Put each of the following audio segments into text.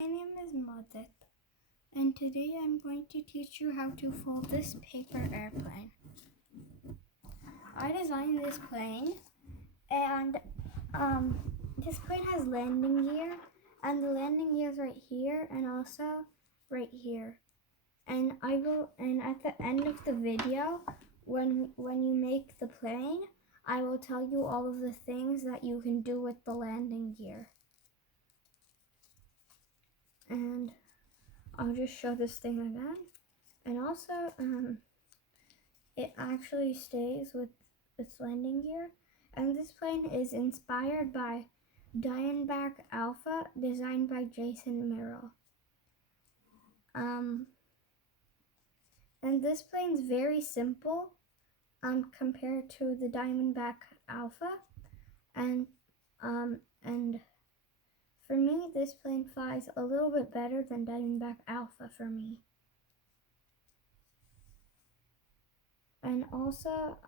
My name is Madit, and today I'm going to teach you how to fold this paper airplane. I designed this plane, and this plane has landing gear, and the landing gear is right here, and also right here. And at the end of the video, when you make the plane, I will tell you all of the things that you can do with the landing gear. And I'll just show this thing again. And also, it actually stays with its landing gear. And this plane is inspired by Diamondback Alpha, designed by Jason Merrill. And this plane's very simple compared to the Diamondback Alpha. And for me, this plane flies a little bit better than Diamondback Alpha for me. And also,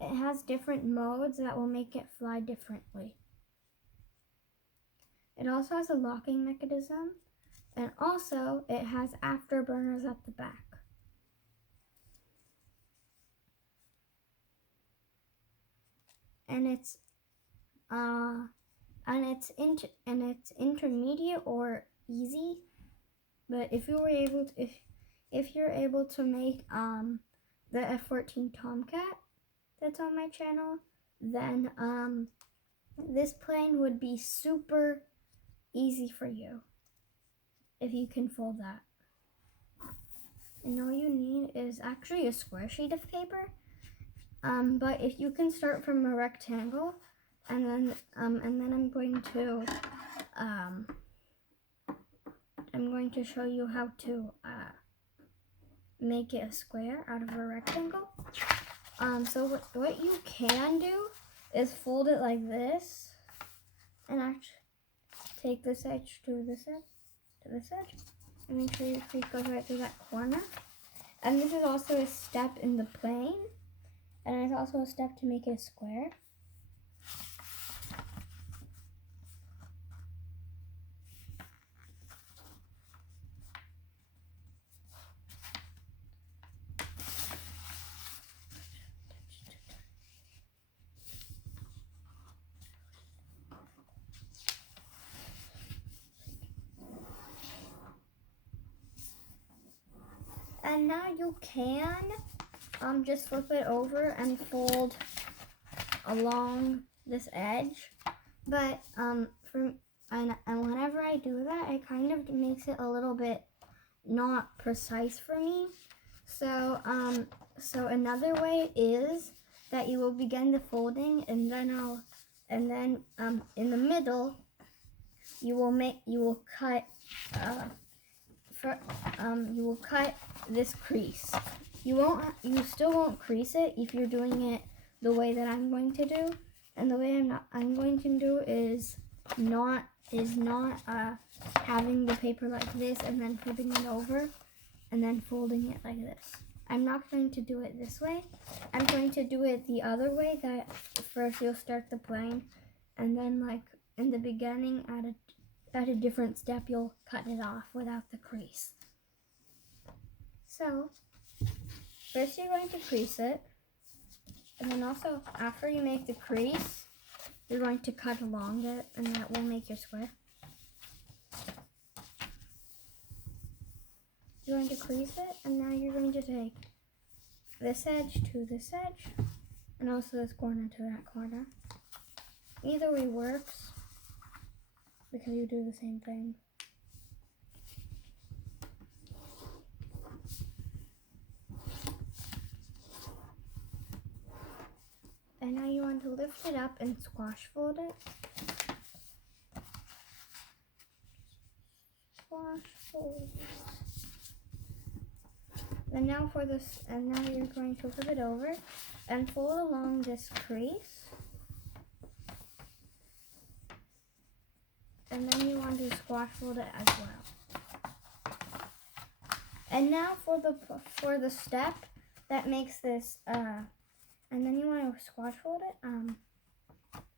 it has different modes that will make it fly differently. It also has a locking mechanism, and also it has afterburners at the back. And it's intermediate or easy. But if you're able to make the F-14 Tomcat that's on my channel, then this plane would be super easy for you if you can fold that. And all you need is actually a square sheet of paper. But if you can start from a rectangle, and then I'm going to show you how to make it a square out of a rectangle. So what you can do is fold it like this, and actually take this edge to this edge, and make sure your crease goes right through that corner. And this is also a step in the plane, and it's also a step to make it a square. And now you can just flip it over and fold along this edge. But whenever I do that, it kind of makes it a little bit not precise for me. So another way is that you will begin the folding, and then in the middle you will cut this crease. You still won't crease it if you're doing it the way that I'm going to do. And the way I'm going to do is not having the paper like this and then flipping it over and then folding it like this. I'm not going to do it this way. I'm going to do it the other way, that first you'll start the plane, and then like in the beginning at a different step you'll cut it off without the crease. So first you're going to crease it, and then also after you make the crease, you're going to cut along it, and that will make your square. You're going to crease it, and now you're going to take this edge to this edge, and also this corner to that corner. Either way works, because you do the same thing. And now you want to lift it up and squash fold it. Squash fold. And now you're going to flip it over and fold along this crease. And then you want to squash fold it as well. And now for the step that makes this and then you want to squash fold it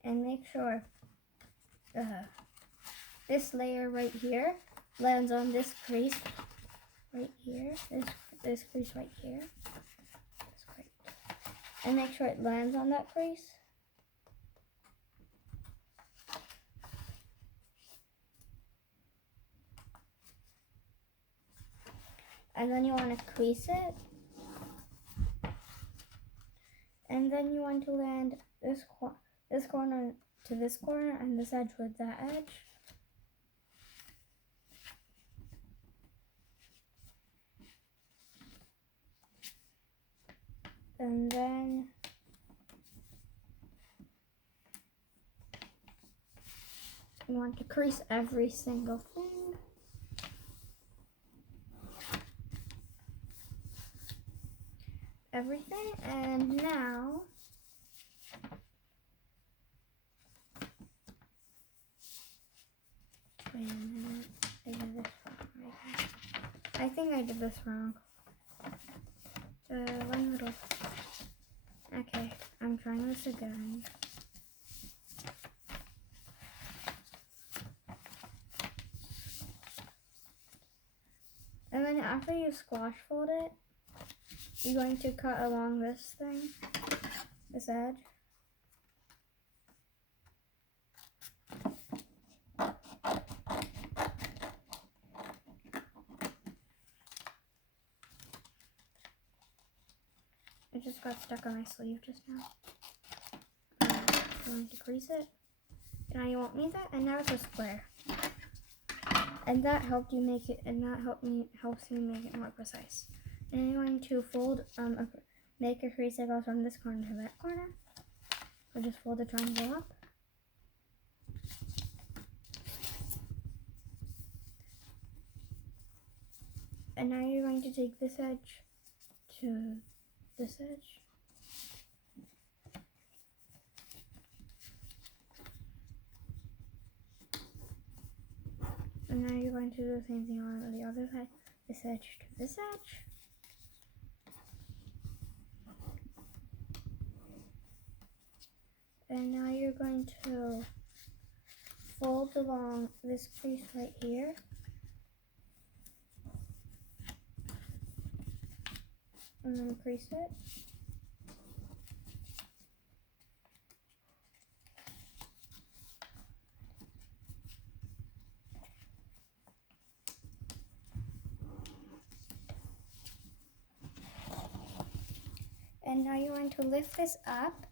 and make sure this layer right here lands on this crease right here. This crease right here. And make sure it lands on that crease. And then you want to crease it. And then you want to land this corner to this corner and this edge with that edge. And then you want to crease every single thing. Everything, and now wait a minute, I did this wrong. I think I did this wrong. One little. Okay, I'm trying this again. And then after you squash fold it, you're going to cut along this thing, this edge. It just got stuck on my sleeve just now. I'm going to crease it. Now you won't need that, and now it's a square. And that helped you make it, and that helps me make it more precise. And you're going to fold, make a crease that goes from this corner to that corner. So just fold the triangle up. And now you're going to take this edge to this edge. And now you're going to do the same thing on the other side. This edge to this edge. And now you're going to fold along this crease right here. And then crease it. And now you want to lift this up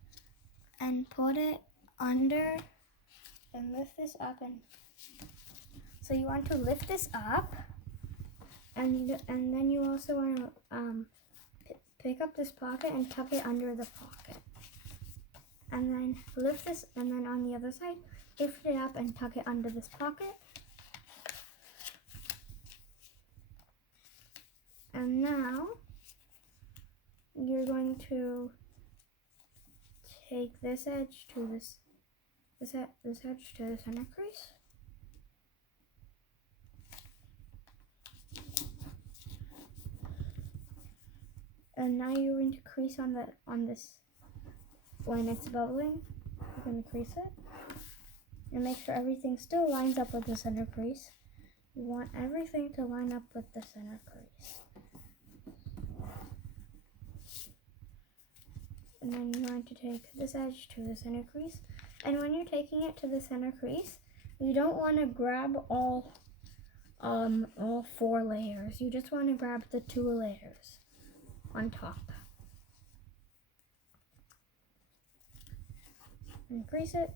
and put it under, and lift this up, and so you want to lift this up, and then you also want to pick up this pocket and tuck it under the pocket, and then lift this, and then on the other side lift it up and tuck it under this pocket. And now you're going to take this edge to this edge to the center crease. And now you're going to crease on this when it's bubbling. You're going to crease it and make sure everything still lines up with the center crease. You want everything to line up with the center crease. And then you're going to take this edge to the center crease. And when you're taking it to the center crease, you don't want to grab all 4 layers. You just want to grab the 2 layers on top. And crease it,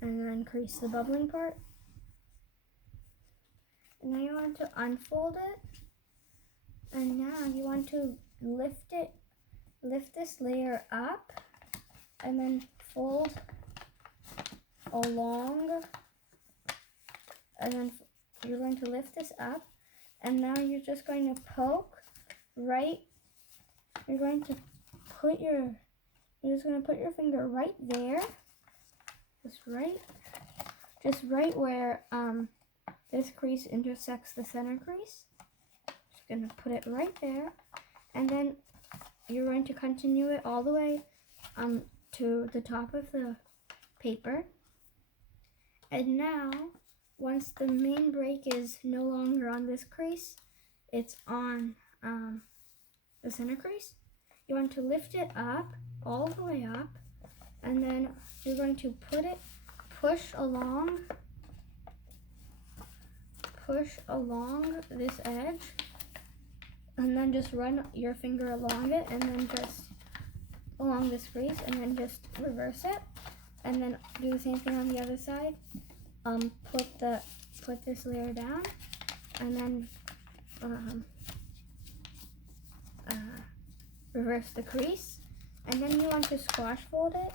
and then crease the bubbling part. And now you want to unfold it. And now you want to lift this layer up, and then fold along, and then you're going to lift this up, and now you're just going to poke right, you're just going to put your finger right there, just right where this crease intersects the center crease. Just going to put it right there, and then you're going to continue it all the way to the top of the paper. And now once the main break is no longer on this crease, it's on the center crease, you want to lift it up, all the way up, and then you're going to push along this edge, and then just run your finger along it, and then just along this crease, and then just reverse it, and then do the same thing on the other side. Put this layer down, and then reverse the crease, and then you want to squash fold it.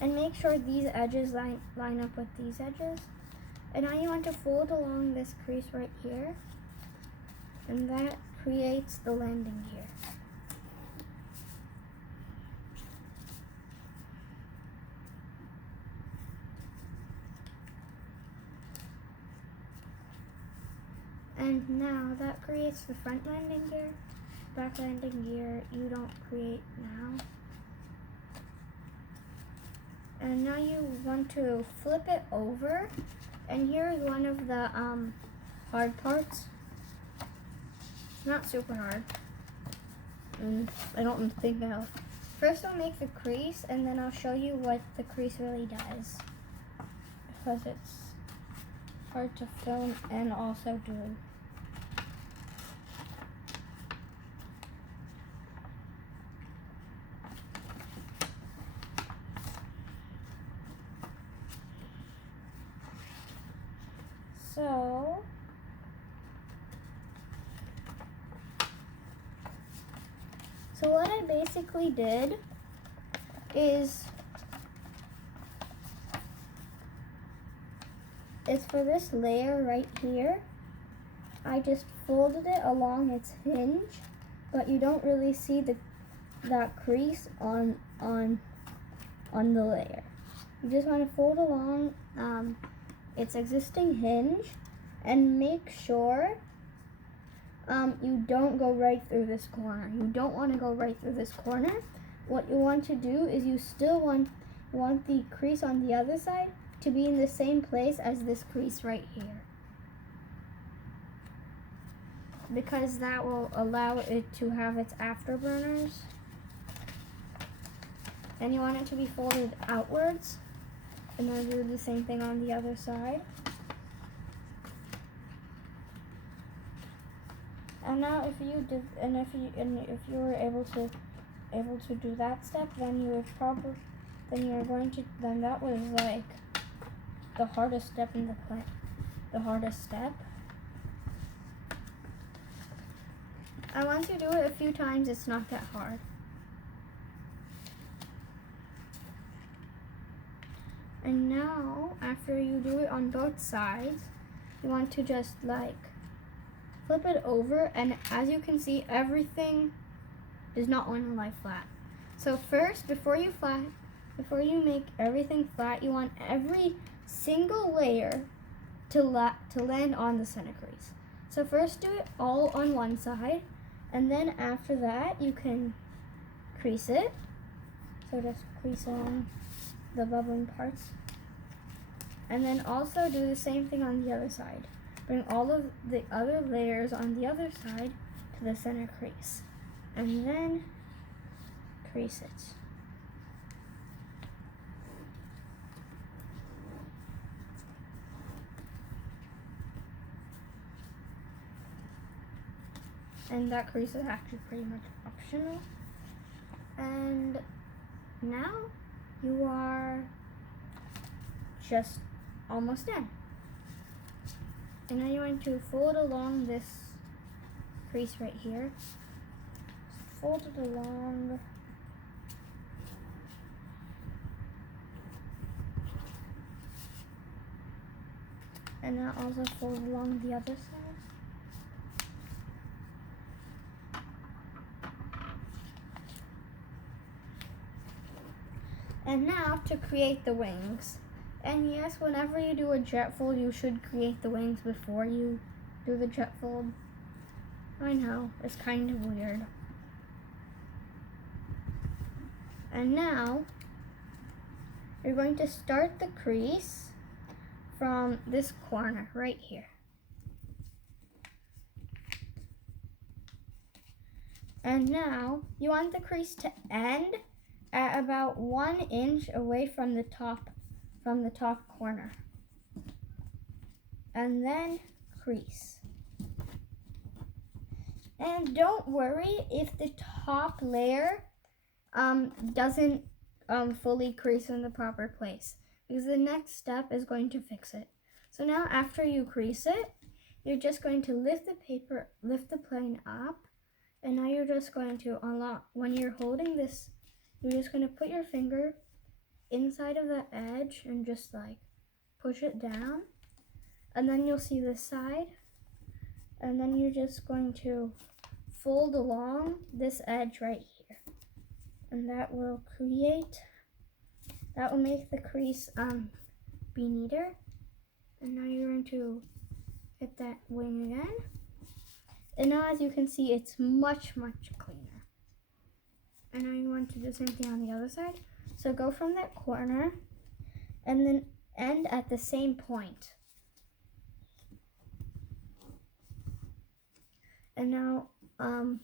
And make sure these edges line up with these edges. And now you want to fold along this crease right here, and that creates the landing gear. And now that creates the front landing gear. Back landing gear you don't create now. And now you want to flip it over, and here's one of the hard parts. It's not super hard. I don't think I'll. First I'll make the crease, and then I'll show you what the crease really does, because it's hard to film and also do. So what I basically did is for this layer right here, I just folded it along its hinge, but you don't really see that crease on the layer. You just want to fold along its existing hinge, and make sure you don't go right through this corner. You don't want to go right through this corner. What you want to do is you still want the crease on the other side to be in the same place as this crease right here, because that will allow it to have its afterburners. And you want it to be folded outwards, and then do the same thing on the other side. And now if you did, and if you were able to do that step, then you would probably, then that was like the hardest step in the plant, the hardest step. And once you do it a few times, it's not that hard. And now, after you do it on both sides, you want to just like flip it over, and as you can see, everything does not want to lie flat. So first, before you make everything flat, you want every single layer to land on the center crease. So first do it all on one side, and then after that you can crease it. So just crease on the bubbling parts. And then also do the same thing on the other side. Bring all of the other layers on the other side to the center crease, and then crease it. And that crease is actually pretty much optional. And now you are just almost done. And now you want to fold along this crease right here. Just fold it along. And now also fold along the other side. And now to create the wings. And yes, whenever you do a jet fold, you should create the wings before you do the jet fold. I know, it's kind of weird. And now you're going to start the crease from this corner right here. And now you want the crease to end at about 1 inch away from the top corner. And then crease. And don't worry if the top layer doesn't fully crease in the proper place, because the next step is going to fix it. So now after you crease it, you're just going to lift the plane up, and now you're just going to unlock. When you're holding this, you're just going to put your finger inside of the edge and just like push it down, and then you'll see this side, and then you're just going to fold along this edge right here, and that will make the crease be neater. And now you're going to hit that wing again, and now as you can see, it's much cleaner. And now you want to do the same thing on the other side. So go from that corner and then end at the same point. And now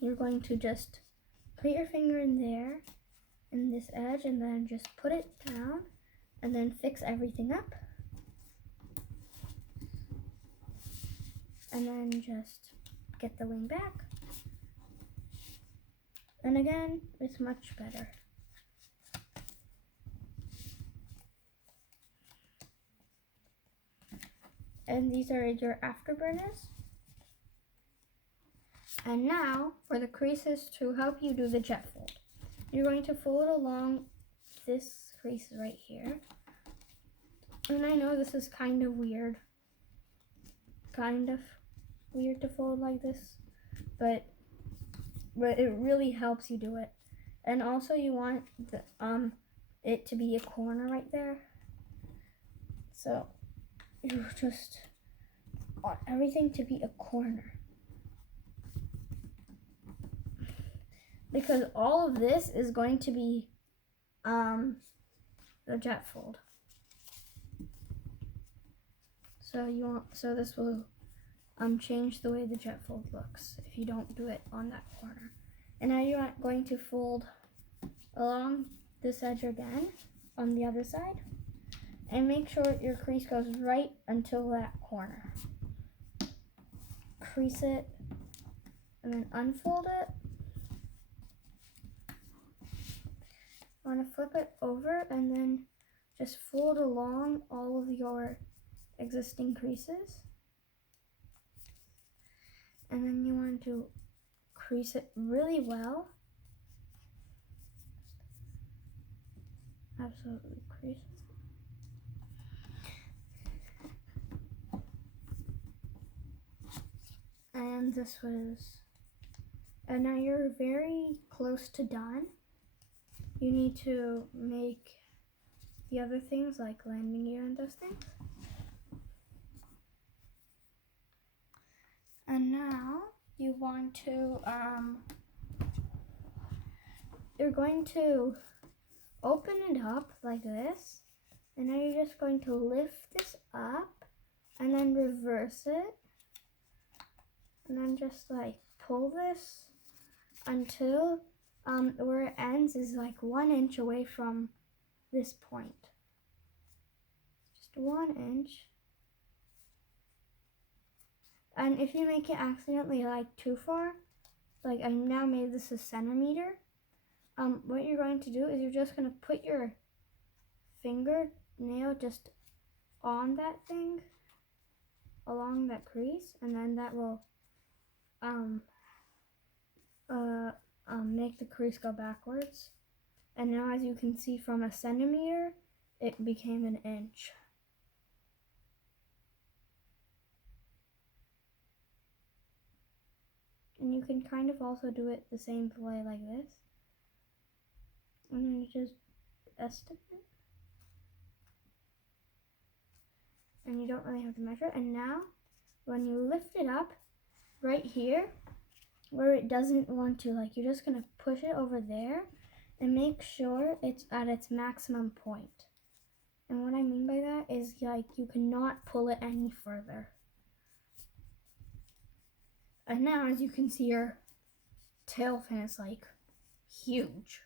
you're going to just put your finger in there, in this edge, and then just put it down, and then fix everything up. And then just get the wing back. And again, it's much better. And these are your afterburners. And now for the creases to help you do the jet fold. You're going to fold along this crease right here. And I know this is kind of weird to fold like this, but it really helps you do it. And also you want the, it to be a corner right there. So you just want everything to be a corner, because all of this is going to be the jet fold. So this will change the way the jet fold looks if you don't do it on that corner. And now you're going to fold along this edge again on the other side, and make sure your crease goes right until that corner. Crease it and then unfold it. You want to flip it over and then just fold along all of your existing creases. And then you want to crease it really well. Absolutely crease it. And and now you're very close to done. You need to make the other things like landing gear and those things. And now you want to, you're going to open it up like this. And now you're just going to lift this up and then reverse it. And then just like pull this until where it ends is like 1 inch away from this point. Just 1 inch. And if you make it accidentally like too far, like I now made this a centimeter, what you're going to do is you're just going to put your fingernail just on that thing along that crease, and then that will make the crease go backwards. And now as you can see, from a centimeter it became an inch. And you can kind of also do it the same way like this, and then you just estimate, and you don't really have to measure. And now when you lift it up right here where it doesn't want to, like, you're just going to push it over there, and make sure it's at its maximum point. And what I mean by that is like you cannot pull it any further. And now as you can see, your tail fin is like huge.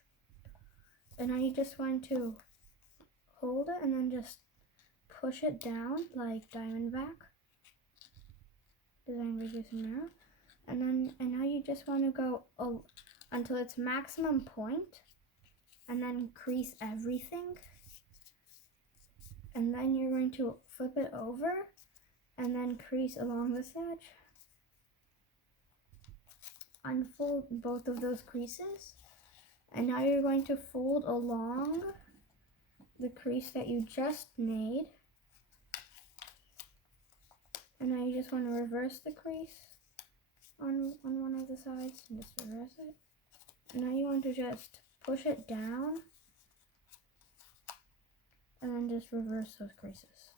And now you just want to hold it and then just push it down like Diamondback. Design reduce mirror. And now you just want to go until its maximum point, and then crease everything. And then you're going to flip it over and then crease along this edge. Unfold both of those creases. And now you're going to fold along the crease that you just made. And now you just want to reverse the crease on one of the sides and just reverse it. And now you want to just push it down and then just reverse those creases.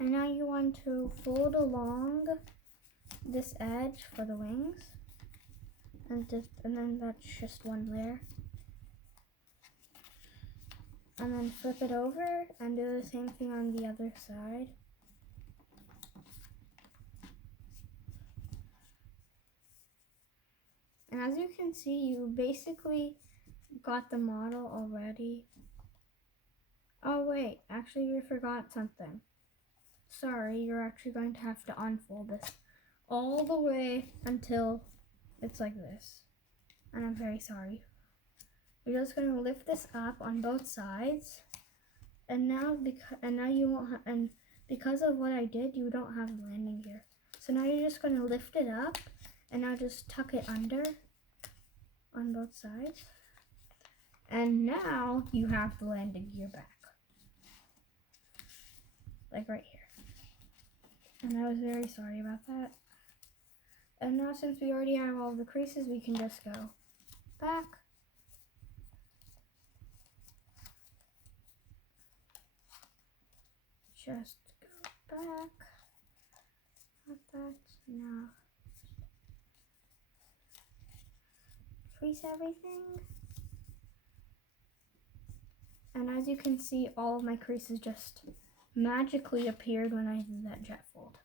And now you want to fold along this edge for the wings, and then that's just one layer. And then flip it over and do the same thing on the other side. And as you can see, you basically got the model already. Oh wait, actually we forgot something. Sorry, you're actually going to have to unfold this all the way until it's like this. And I'm very sorry. You're just going to lift this up on both sides. And now you won't and because of what I did, you don't have landing gear. So now you're just going to lift it up and now just tuck it under on both sides. And now you have the landing gear back. Like right here. And I was very sorry about that. And now since we already have all the creases, we can just go back. Just go back. Like that. Now crease everything. And as you can see, all of my creases just magically appeared when I did that jet fold.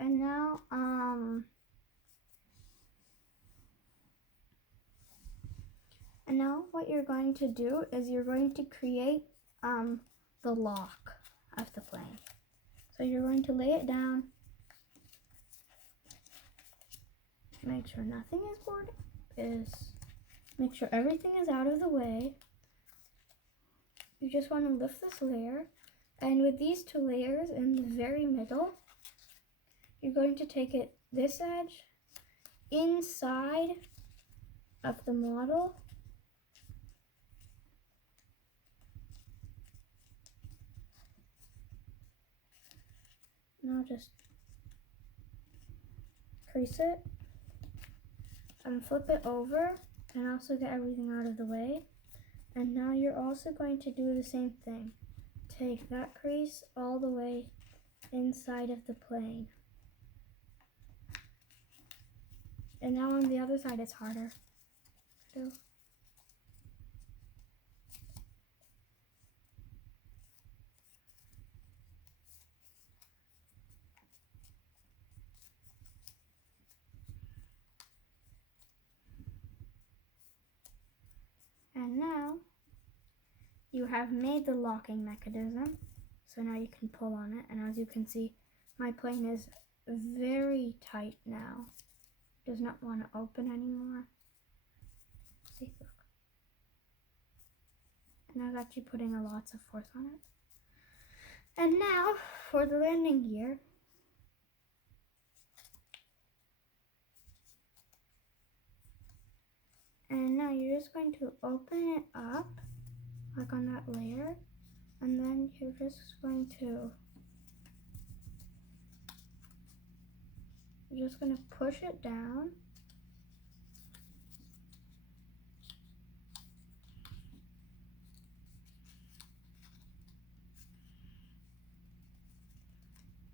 And now what you're going to do is you're going to create the lock of the plane. So you're going to lay it down, make sure nothing is boarded, make sure everything is out of the way. You just want to lift this layer, and with these two layers in the very middle, you're going to take this edge inside of the model. Now just crease it and flip it over and also get everything out of the way. And now you're also going to do the same thing. Take that crease all the way inside of the plane. And now on the other side it's harder to do. And now you have made the locking mechanism. So now you can pull on it, and as you can see, my plane is very tight now. Does not want to open anymore. See, look. And I was actually putting a lots of force on it. And now for the landing gear, just going to open it up, like on that layer, and then you're just going to push it down.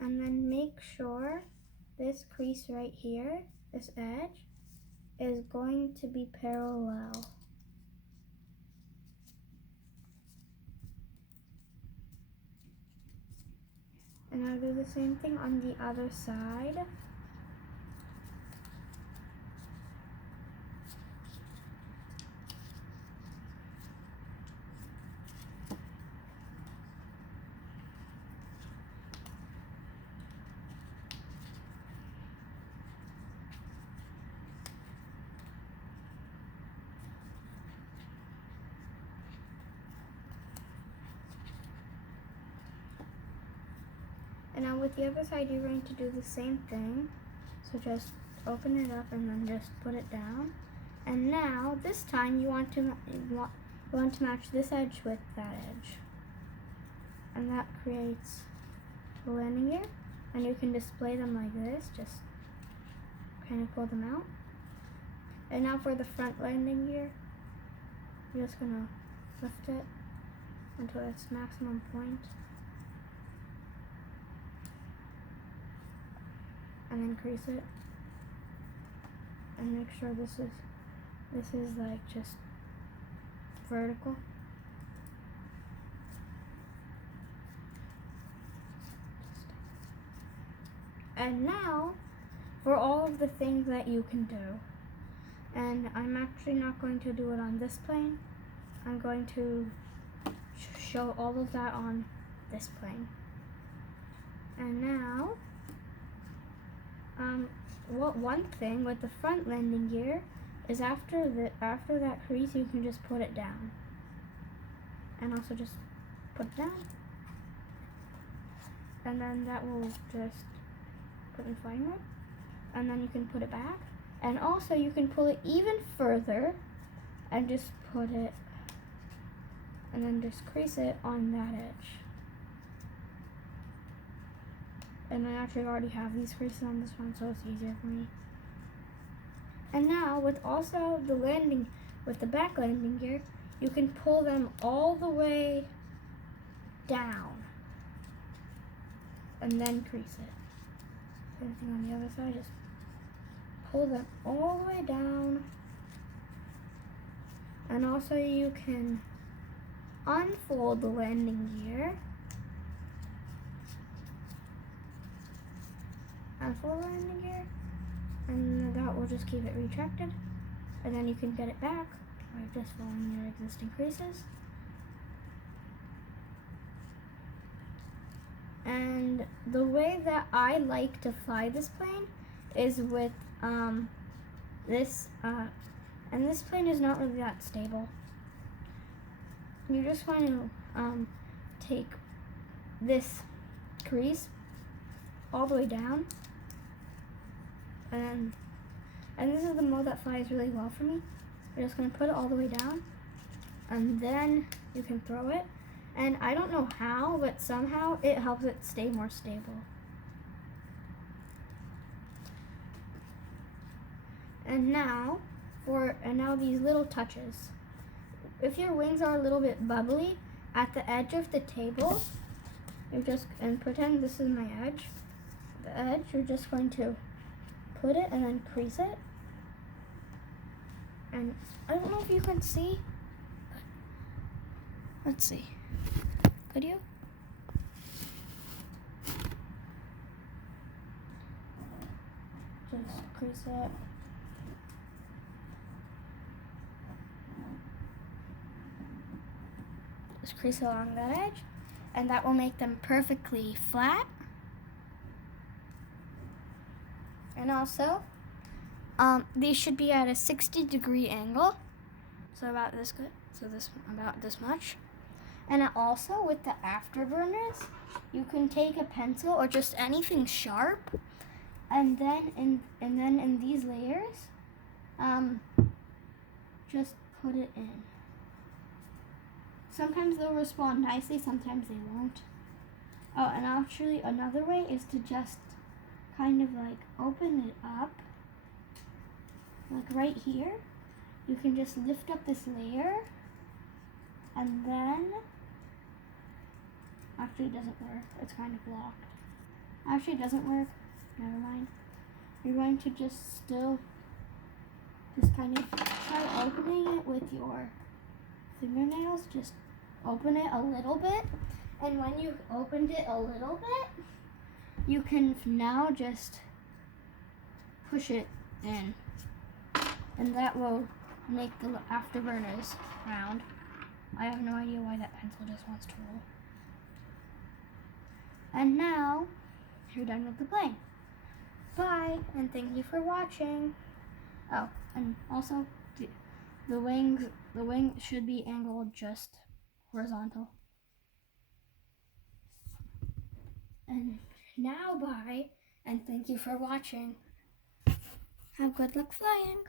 And then make sure this crease right here, this edge, is going to be parallel. And I'll do the same thing on the other side. And now with the other side, you're going to do the same thing. So just open it up and then just put it down. And now this time you want to match this edge with that edge, and that creates the landing gear. And you can display them like this, just kind of pull them out. And now for the front landing gear, you're just gonna lift it until its maximum point. And then crease it, and make sure this is like just vertical. And now for all of the things that you can do, and I'm actually not going to do it on this plane. I'm going to show all of that on this plane. And now one thing with the front landing gear is after that crease, you can just put it down, and also just put it down, and then that will just put in flying mode, and then you can put it back, and also you can pull it even further and just put it, and then just crease it on that edge. And I actually already have these creases on this one, so it's easier for me. And now with also with the back landing gear, you can pull them all the way down and then crease it. Same thing on the other side, just pull them all the way down. And also you can unfold the landing gear. Unfold the landing gear, and that will just keep it retracted, and then you can get it back by just following your existing creases. And the way that I like to fly this plane is with this, and this plane is not really that stable. You just want to take this crease all the way down, and this is the mode that flies really well for me. You're just going to put it all the way down, and then you can throw it. And I don't know how, but somehow it helps it stay more stable. And now these little touches. If your wings are a little bit bubbly, at the edge of the table, and pretend this is my edge. The edge, you're just going to put it and then crease it. And I don't know if you can see. Let's see. Could you? Just crease it. Just crease it along that edge, and that will make them perfectly flat. And also, these should be at a 60-degree angle, so about this good. So about this much. And also with the afterburners, you can take a pencil or just anything sharp, and then in these layers, just put it in. Sometimes they'll respond nicely, sometimes they won't. Oh, and actually another way is to just kind of like open it up, like right here. You can just lift up this layer, and then, actually it doesn't work, it's kind of blocked. Actually it doesn't work, never mind. You're going to just kind of try opening it with your fingernails. Just open it a little bit, and when you've opened it a little bit, you can now just push it in, and that will make the afterburners round. I have no idea why that pencil just wants to roll. And now you're done with the plane. Bye, and thank you for watching. Oh, and also the wing should be angled just horizontal. And now bye, and thank you for watching. Have good luck flying.